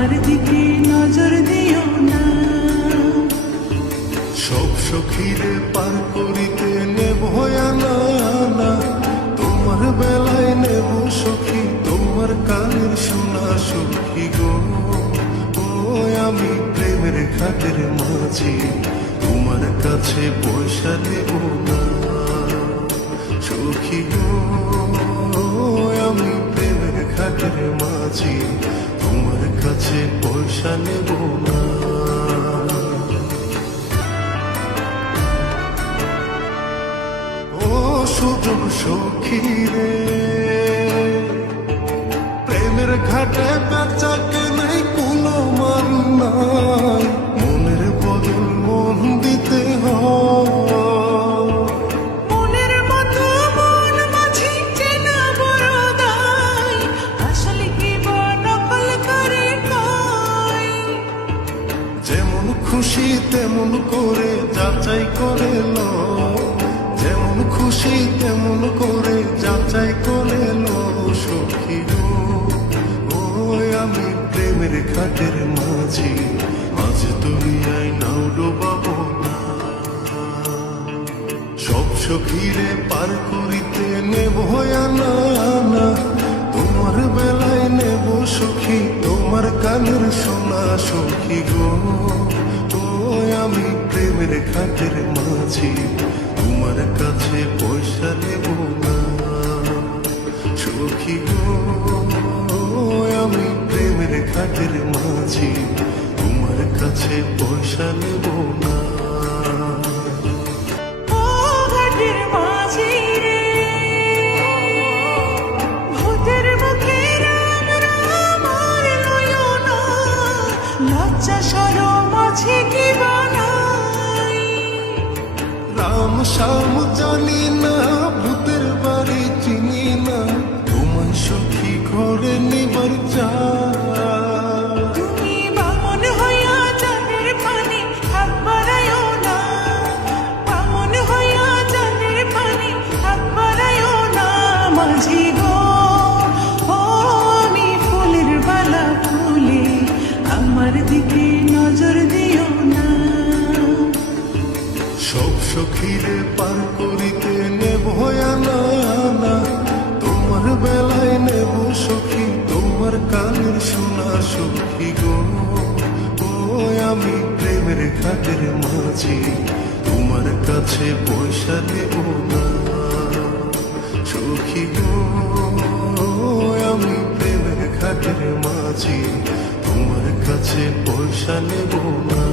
আমার দিকে নজর দিও না। সব সখীরে পার করিতে নেব আনা আনা, তোমার বেলায় নেব সখী তোমার কানের শোনা সখী গো। ও আমি প্রেমের ঘাটের মাঝি, তোমার কাছে পয়সা নেব না সখী গো। আমি প্রেমের ঘাটের মাঝি, তোমার কাছে পয়সা নেব না। সুযোগ সখী রে, প্রেমের ঘাটে বেচাকে নাই কোনো মান নাই, মনের বদল মন দিতে হয়। মনের মতো মন মাঝি চেনা বড় দায়, আসলে কি নকল করে কয়। যেমন খুশি তেমন করে যাচাই করে লো, যেমন খুশি তেমন করে যাচাই করে লো সখী গো। ওই আমি প্রেমের ঘাটের মাঝি, আজ দুনিয়ায় নাও ডোবাবো না। সব সখীরে পার করিতে নেব আনা আনা, তোমার বেলায় নেব সখী তোমার কানের শোনা সখী গো। ওই আমি প্রেমের ঘাটের মাঝি, তোমার কাছে পয়সা নেব না সখী গো। আমি প্রেমের ঘাটের মাঝি, তোমার কাছে পয়সা নেব না। ও ঘাটের মাঝি রে, ভূতের মুখে রাম রাম আর লইও না, লজ্জা শরম আছে কি বানাই। রাম শ্যাম জানি না, ভূতের বাড়ি চিনি না, তোমায় সখী ঘরে নিবার চাই। তুমি বামন হইয়া জানের পানি হাত বাড়াইও না, বামন হইয়া জানের পানি হাত বাড়াইও না। মাঝি গো, ও আমি ফুলের বালা ফুলে, আমার দিকে নজর দিও না। সব সখীরে পার করিতে নেব আনা আনা, তোমার বেলায় নেব সখী তোমার কানের শোনা সখী গো। ওই আমি প্রেমের ঘাটের মাঝি, তোমার কাছে পয়সা নেব না সখী গো। আমি প্রেমের ঘাটের মাঝি, তোমার কাছে পয়সা নেব না।